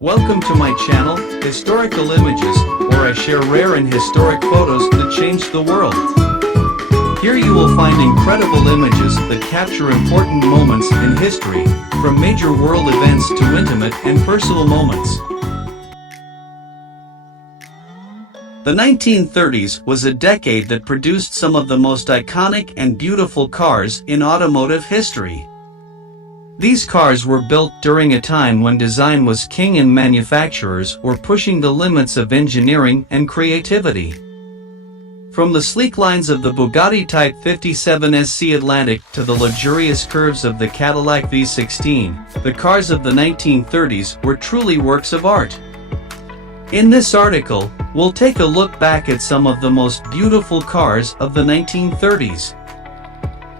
Welcome to my channel, Historical Images, where I share rare and historic photos that changed the world. Here you will find incredible images that capture important moments in history, from major world events to intimate and personal moments. The 1930s was a decade that produced some of the most iconic and beautiful cars in automotive history. These cars were built during a time when design was king and manufacturers were pushing the limits of engineering and creativity. From the sleek lines of the Bugatti Type 57 SC Atlantic to the luxurious curves of the Cadillac V16, the cars of the 1930s were truly works of art. In this article, we'll take a look back at some of the most beautiful cars of the 1930s.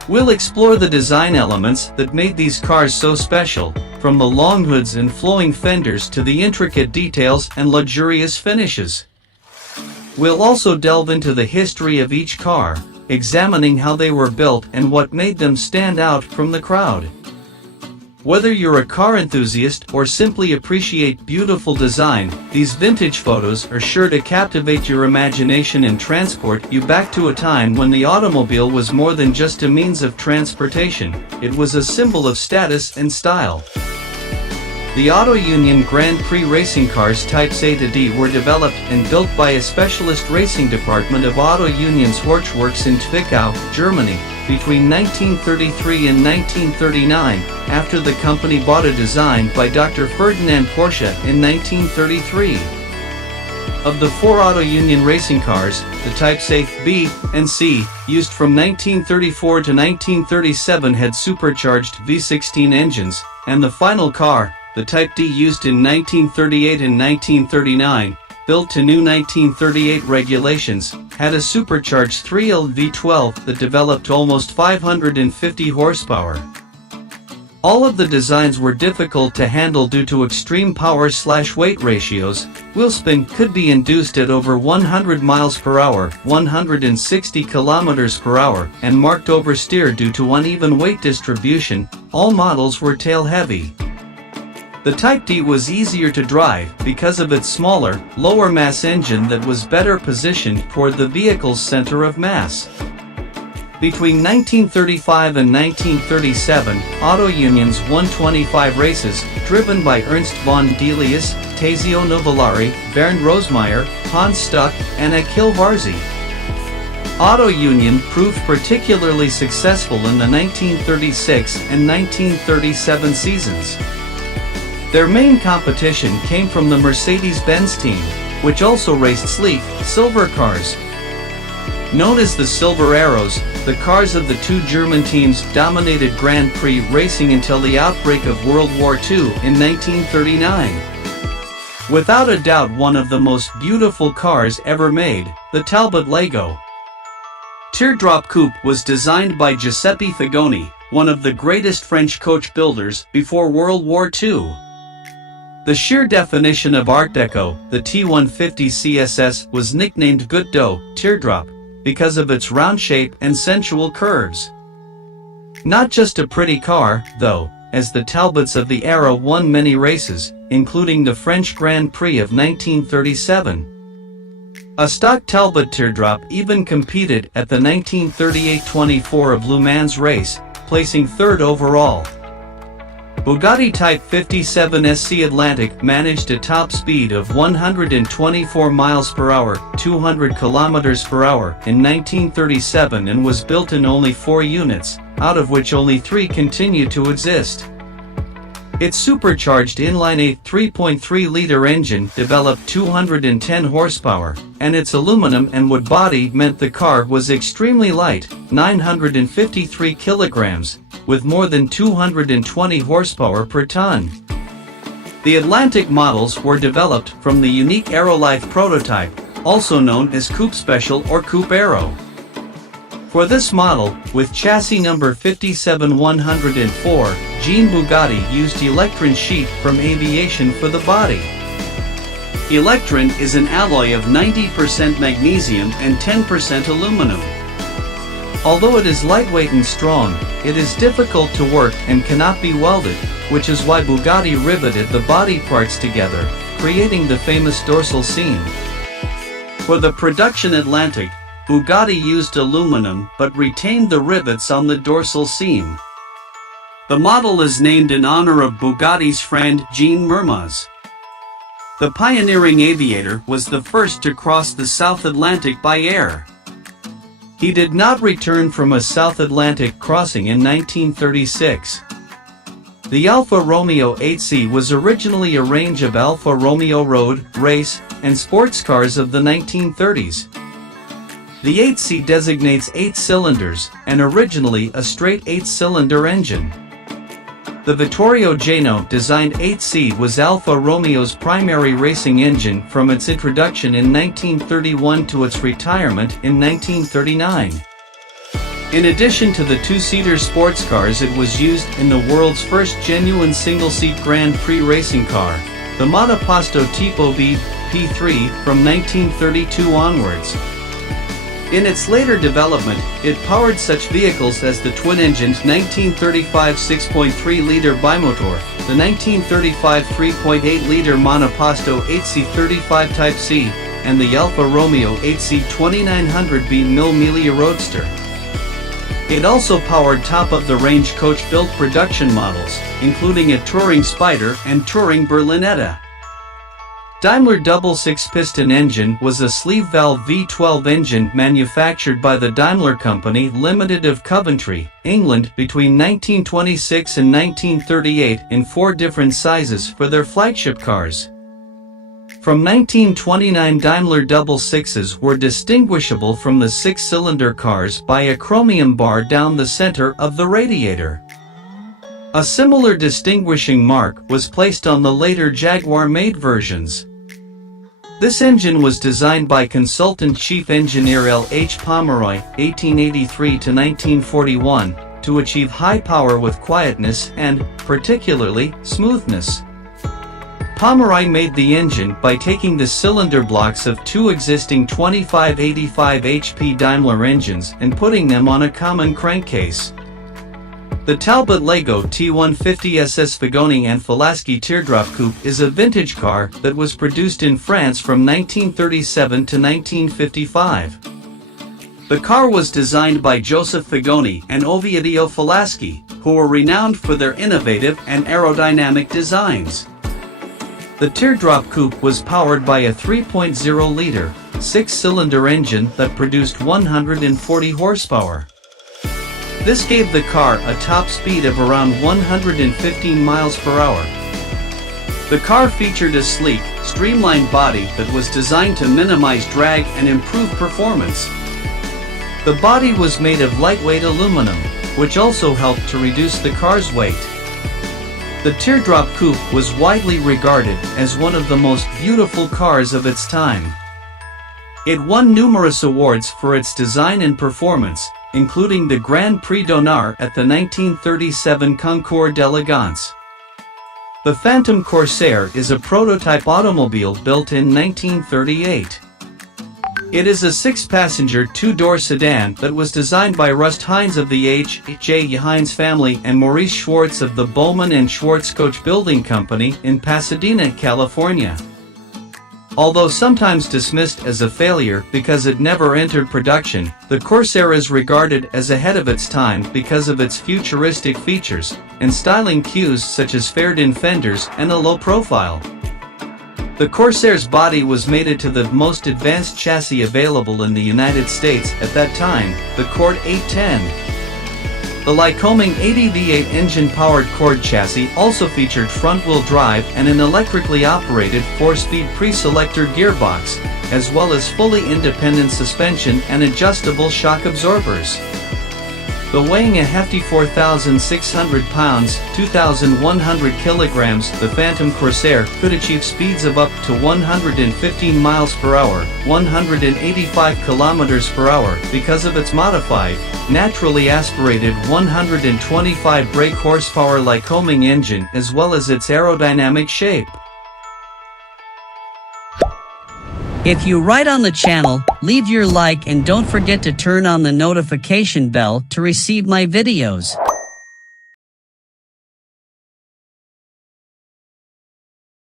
We'll explore the design elements that made these cars so special, from the long hoods and flowing fenders to the intricate details and luxurious finishes. We'll also delve into the history of each car, examining how they were built and what made them stand out from the crowd. Whether you're a car enthusiast or simply appreciate beautiful design, these vintage photos are sure to captivate your imagination and transport you back to a time when the automobile was more than just a means of transportation, it was a symbol of status and style. The Auto Union Grand Prix racing cars Types A to D were developed and built by a specialist racing department of Auto Union's Horchworks in Zwickau, Germany, between 1933 and 1939, after the company bought a design by Dr. Ferdinand Porsche in 1933. Of the four Auto Union racing cars, the Types A, B, and C, used from 1934 to 1937 had supercharged V16 engines, and the final car, the Type D used in 1938 and 1939, built to new 1938 regulations, had a supercharged 3L V12 that developed almost 550 horsepower. All of the designs were difficult to handle due to extreme power/weight ratios. Wheel spin could be induced at over 100 miles per hour, 160 kilometers per hour, and marked oversteer due to uneven weight distribution. All models were tail-heavy. The Type D was easier to drive because of its smaller, lower-mass engine that was better positioned toward the vehicle's center of mass. Between 1935 and 1937, Auto Union's won 25 races, driven by Ernst von Delius, Tazio Novellari, Bernd Rosemeyer, Hans Stuck, and Achille Varzi. Auto Union proved particularly successful in the 1936 and 1937 seasons. Their main competition came from the Mercedes-Benz team, which also raced sleek, silver cars. Known as the Silver Arrows, the cars of the two German teams dominated Grand Prix racing until the outbreak of World War II in 1939. Without a doubt one of the most beautiful cars ever made, the Talbot Lego Teardrop Coupe was designed by Giuseppe Figoni, one of the greatest French coach builders before World War II. The sheer definition of Art Deco, the T150 CSS was nicknamed Goutte d'eau, Teardrop, because of its round shape and sensual curves. Not just a pretty car, though, as the Talbots of the era won many races, including the French Grand Prix of 1937. A stock Talbot Teardrop even competed at the 1938-24 of Le Mans race, placing third overall. Bugatti Type 57 SC Atlantic managed a top speed of 124 miles per hour, 200 kilometers per hour in 1937 and was built in only 4 units, out of which only 3 continue to exist. Its supercharged inline-8 3.3-liter engine developed 210 horsepower, and its aluminum and wood body meant the car was extremely light, 953 kilograms, with more than 220 horsepower per ton. The Atlantic models were developed from the unique Aerolife prototype, also known as Coupe Special or Coupe Aero. For this model, with chassis number 57104, Jean Bugatti used Electron sheet from aviation for the body. Electron is an alloy of 90% magnesium and 10% aluminum. Although it is lightweight and strong, it is difficult to work and cannot be welded, which is why Bugatti riveted the body parts together, creating the famous dorsal seam. For the production Atlantic, Bugatti used aluminum but retained the rivets on the dorsal seam. The model is named in honor of Bugatti's friend Jean Mermoz. The pioneering aviator was the first to cross the South Atlantic by air. He did not return from a South Atlantic crossing in 1936. The Alfa Romeo 8C was originally a range of Alfa Romeo road, race, and sports cars of the 1930s. The 8C designates 8 cylinders, and originally a straight 8-cylinder engine. The Vittorio Jano designed 8C was Alfa Romeo's primary racing engine from its introduction in 1931 to its retirement in 1939. In addition to the two-seater sports cars, it was used in the world's first genuine single-seat Grand Prix racing car, the Monoposto Tipo B P3 from 1932 onwards. In its later development, it powered such vehicles as the twin-engined 1935 6.3-liter bimotor, the 1935 3.8-liter Monoposto 8C35 Type C, and the Alfa Romeo 8C 2900B Mille Miglia Roadster. It also powered top-of-the-range coach-built production models, including a Touring Spider and Touring Berlinetta. Daimler Double Six piston engine was a sleeve valve V12 engine manufactured by the Daimler Company Limited of Coventry, England between 1926 and 1938 in 4 different sizes for their flagship cars. From 1929, Daimler Double Sixes were distinguishable from the 6-cylinder cars by a chromium bar down the center of the radiator. A similar distinguishing mark was placed on the later Jaguar-made versions. This engine was designed by consultant chief engineer L. H. Pomeroy, 1883 to 1941, to achieve high power with quietness and, particularly, smoothness. Pomeroy made the engine by taking the cylinder blocks of 2 existing 2585 HP Daimler engines and putting them on a common crankcase. The Talbot Lego T150 SS Figoni and Philaski Teardrop Coupe is a vintage car that was produced in France from 1937 to 1955. The car was designed by Joseph Figoni and Ovidio Philaski, who were renowned for their innovative and aerodynamic designs. The Teardrop Coupe was powered by a 3.0-liter, 6-cylinder engine that produced 140 horsepower. This gave the car a top speed of around 115 miles per hour. The car featured a sleek, streamlined body that was designed to minimize drag and improve performance. The body was made of lightweight aluminum, which also helped to reduce the car's weight. The Teardrop Coupe was widely regarded as one of the most beautiful cars of its time. It won numerous awards for its design and performance, including the Grand Prix d'Honneur at the 1937 Concours d'Elegance. The Phantom Corsair is a prototype automobile built in 1938. It is a 6-passenger 2-door sedan that was designed by Rust Hines of the H.J. Hines family and Maurice Schwartz of the Bowman and Schwartz Coach Building Company in Pasadena, California. Although sometimes dismissed as a failure because it never entered production, the Corsair is regarded as ahead of its time because of its futuristic features and styling cues such as faired-in fenders and a low profile. The Corsair's body was mated to the most advanced chassis available in the United States at that time, the Cord 810. The Lycoming 80 V8 engine-powered Cord chassis also featured front-wheel drive and an electrically operated 4-speed pre-selector gearbox, as well as fully independent suspension and adjustable shock absorbers. Though weighing a hefty 4,600 pounds, 2,100 kilograms, the Phantom Corsair could achieve speeds of up to 115 miles per hour, 185 kilometers per hour because of its modified, naturally aspirated 125 brake horsepower Lycoming engine as well as its aerodynamic shape. If you right on the channel, leave your like and don't forget to turn on the notification bell to receive my videos.